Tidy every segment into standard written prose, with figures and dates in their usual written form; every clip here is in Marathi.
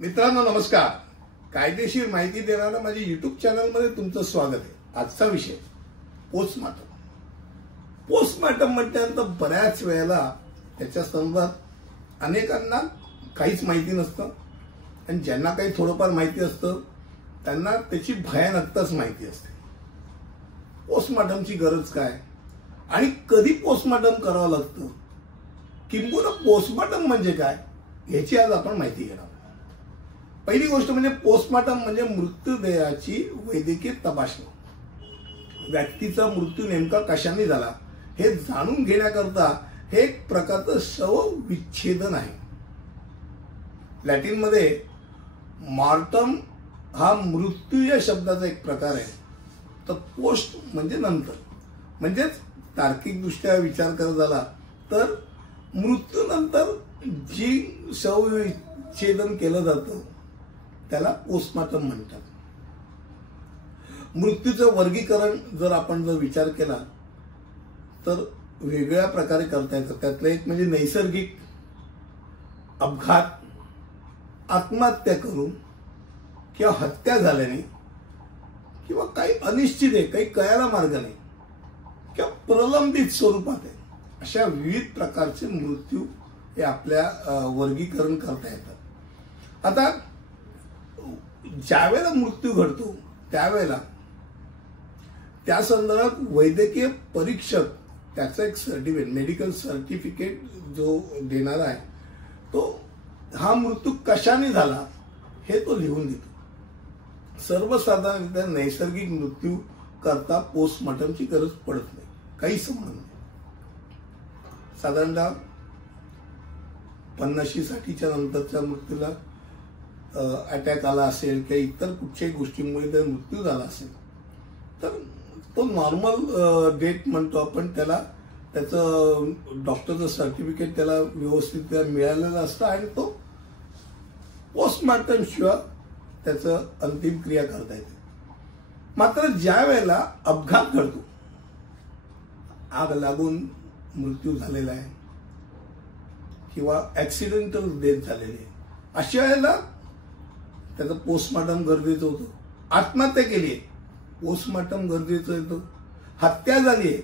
मित्रांनो नमस्कार. कायदेशीर माहिती देणाऱ्या माझ्या युट्यूब चॅनलमध्ये तुमचं स्वागत आहे. आजचा विषय पोस्टमार्टम. पोस्टमार्टम म्हटल्यानंतर बऱ्याच वेळेला त्याच्या संदर्भात अनेकांना काहीच माहिती नसतं आणि ज्यांना काही थोडंफार माहिती असतं त्यांना त्याची भयानकताच माहिती असते. पोस्टमार्टमची गरज काय आणि कधी पोस्टमार्टम करावं लागतं, किंबहुना पोस्टमार्टम म्हणजे काय याची आज आपण माहिती घेणार. पहिली गोष्ट म्हणजे पोस्टमार्टम म्हणजे मृतदेहाची वैद्यकीय तपासणी. व्यक्तीचा मृत्यू नेमका कशाने झाला हे जाणून घेण्याकरता हे एक प्रकारचं शवविच्छेदन आहे. लॅटिनमध्ये मॉर्टम हा मृत्यू या शब्दाचा एक प्रकार आहे. तर पोस्ट म्हणजे नंतर, म्हणजेच तार्किकदृष्ट्या विचार करत झाला तर मृत्यूनंतर जी शवविच्छेदन केलं जातं त्याला पोस्टमार्टम म्हणतात. मृत्यूचं वर्गीकरण जर आपण विचार केला तर वेगळ्या प्रकारे करता येतं. त्यातलं एक म्हणजे नैसर्गिक, अपघात, आत्महत्या करून किंवा हत्या झाल्याने किंवा काही अनिश्चित आहे, काही कळायला मार्ग नाही किंवा प्रलंबित स्वरूपात आहे. अशा विविध प्रकारचे मृत्यू हे आपल्या वर्गीकरण करता येतात. आता ज्यावेळेला मृत्यू घडतो त्यावेळेला त्या संदर्भात वैद्यकीय परीक्षक त्याचं एक सर्टिफिकेट, मेडिकल सर्टिफिकेट जो देणारा आहे तो हा मृत्यू कशाने झाला हे तो लिहून देतो. सर्वसाधारणतः नैसर्गिक मृत्यू करता पोस्टमार्टमची गरज पडत नाही, काही संबंध नाही. साधारणतः 50-60च्या नंतरच्या मृत्यूला अटॅक आला असेल किंवा इतर कुठच्याही गोष्टीमुळे जर मृत्यू झाला असेल तर तो नॉर्मल डेट म्हणतो आपण त्याला. त्याचं डॉक्टरचं सर्टिफिकेट त्याला व्यवस्थित मिळालेलं असतं आणि तो पोस्टमार्टम शिवाय त्याचं अंतिम क्रिया करता येते. मात्र ज्या वेळेला अपघात घडतो, आग लागून मृत्यू झालेला आहे किंवा ऍक्सिडेंटल डेथ झालेली आहे, अशा वेळेला त्याचं पोस्टमार्टम गरजेचं होतं. आत्महत्या केली आहे, पोस्टमार्टम गरजेचं येतं. हत्या झाली आहे,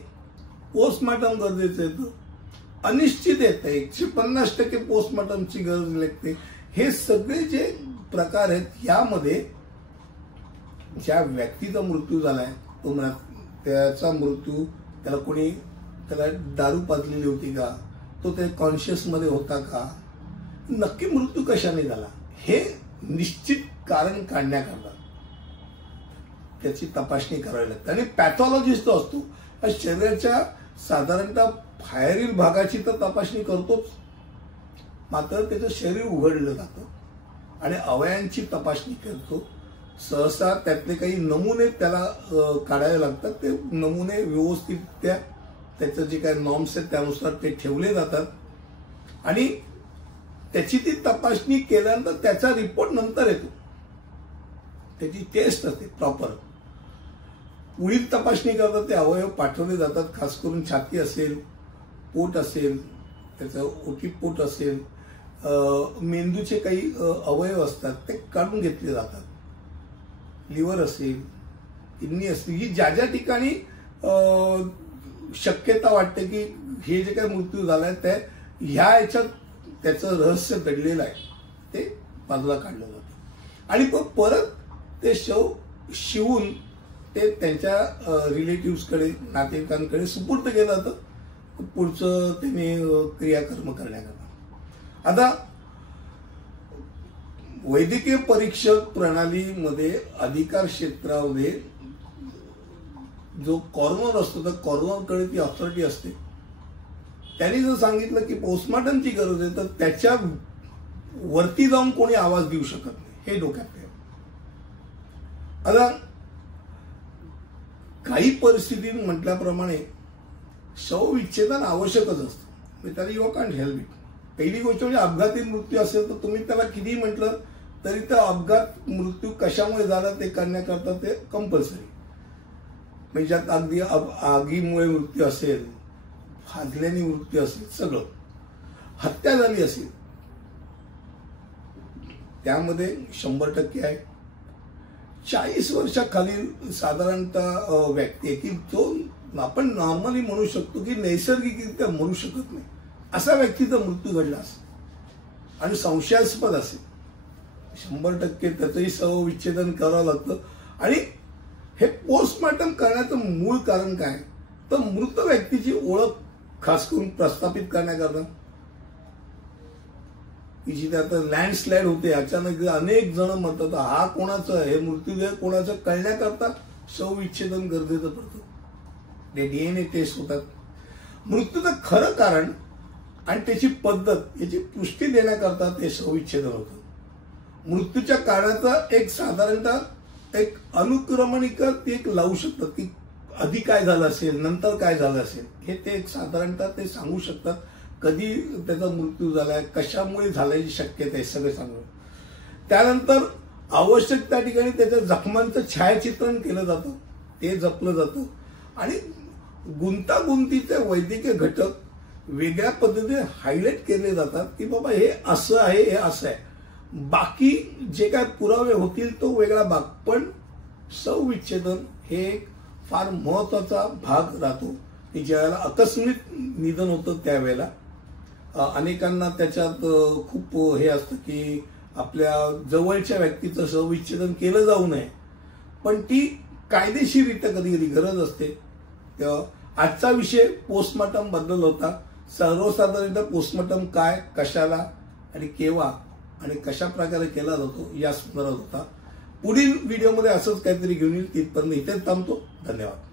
पोस्टमार्टम गरजेचं येतं. अनिश्चित येतं, 150% पोस्टमार्टमची गरज लागते. हे सगळे जे प्रकार आहेत यामध्ये ज्या व्यक्तीचा मृत्यू झालाय तो त्याचा मृत्यू त्याला कोणी त्याला दारू पाजलेली होती का, तो त्या कॉन्शियस मध्ये होता का, नक्की मृत्यू कशाने झाला हे निश्चित कारण काढण्याकरता त्याची तपासणी करावी लागते. आणि पॅथॉलॉजिस्ट असतो शरीराच्या साधारणतः बाहेरील भागाची तर तपासणी करतोच, मात्र त्याचं शरीर उघडलं जातं आणि अवयवांची तपासणी करतो. सहसा त्यातले काही नमुने त्याला काढावे लागतात. ते नमुने व्यवस्थित त्याचं जे काही नॉर्म्स आहेत त्यानुसार ते ठेवले जातात आणि त्याची ती तपासणी केल्यानंतर त्याचा रिपोर्ट नंतर येतो. त्याची टेस्ट असते प्रॉपर. पुढील तपासणी करता ते अवयव पाठवले जातात. खास करून छाती असेल, पोट असेल, त्याचं ओटीपोट असेल, मेंदूचे काही अवयव असतात ते काढून घेतले जातात. लिव्हर असेल, किडनी असतील, ही ज्या ज्या ठिकाणी शक्यता वाटते की हे जे काही मृत्यू झालाय त्या ह्या याच्यात त्याचं रहस्य दडलेलं आहे ते बाजूला काढलं जातं आणि परत ते शव शिवून ते त्यांच्या रिलेटिव्हकडे, नातेवाईकांकडे सुपूर्द केलं जातं पुढचं त्याने क्रियाकर्म करण्याकरता. आता वैद्यकीय परीक्षक प्रणालीमध्ये अधिकार क्षेत्रामध्ये जो कॉर्नर असतो त्या कॉर्नरकडे ती ऑथॉरिटी असते. त्यांनी जर सांगितलं की पोस्टमार्टमची गरज आहे तर त्याच्या वरती जाऊन कोणी आवाज देऊ शकत नाही, हे डोक्यात ठेवा. आता काही परिस्थितीत म्हटल्याप्रमाणे शवविच्छेदन आवश्यकच असतं. त्याला यू कॅन्ट हेल्प इट. पहिली गोष्ट म्हणजे अपघाती मृत्यू असेल तर तुम्ही त्याला किती म्हटलं तरी त्या अपघात मृत्यू कशामुळे झाला ते करण्याकरता ते कंपल्सरी. म्हणजे अगदी आगीमुळे मृत्यू असेल, भाजल्याने मृत्यू असेल, सगळं. हत्या झाली असेल त्यामध्ये 100% आहे. 40 वर्षाखालील साधारणतः व्यक्ती आहे की जो आपण नॉर्मली म्हणू शकतो की नैसर्गिकरित्या मरू शकत नाही, असा व्यक्तीचा मृत्यू घडला असेल आणि संशयास्पद असेल, 100% त्याचंही शवविच्छेदन करावं लागतं. आणि हे पोस्टमॉर्टम करण्याचं मूळ कारण काय, तर मृत व्यक्तीची ओळख खास करून प्रस्थापित करण्याकरता की जिथे आता लँडस्लाइड होते, अचानक अनेक जण म्हणतात हा कोणाचं आहे, हे मृत्यूदेह कोणाचं कळण्याकरता शवविच्छेदन गरजेचं पडतं. ते DNA टेस्ट होतात. मृत्यूचं खरं कारण आणि त्याची पद्धत याची पुष्टी देण्याकरता ते शवविच्छेदन होतं. मृत्यूच्या कारणाचा एक साधारणतः एक अनुक्रमणिका ती एक लावू शकतात की आधी काय झालं असेल, नंतर काय झालं असेल, हे ते एक साधारणतः ते सांगू शकतात. कधी त्याचा मृत्यू झालाय, कशामुळे झाल्याची शक्यता आहे, सगळं सांगू. त्यानंतर आवश्यक त्या ठिकाणी त्याच्या जखमांचं छायाचित्रण केलं जातं, ते जपलं जातं आणि गुंतागुंतीचे वैद्यकीय घटक वेगळ्या पद्धतीने हायलाइट केले जातात की बाबा हे असं आहे, हे असं आहे. बाकी जे काय पुरावे होतील तो वेगळा भाग, पण शवविच्छेदन हे एक फार महत्वाचा भाग राहतो की ज्यावेळेला आकस्मिक निधन होतं त्यावेळेला अनेकांना त्याच्यात खूप हे असतं की आपल्या जवळच्या व्यक्तीचं शवविच्छेदन केलं जाऊ नये, पण ती कायदेशीररित्या कधी कधी गरज असते. तेव्हा आजचा विषय पोस्टमॉर्टम बद्दल होता. सर्वसाधारणतः पोस्टमॉर्टम काय, कशाला आणि केव्हा आणि कशा प्रकारे केला जातो या संदर्भात होता. पुढील व्हिडिओमध्ये असंच काहीतरी घेऊन येईल. तिथपर्यंत इथेच थांबतो. धन्यवाद.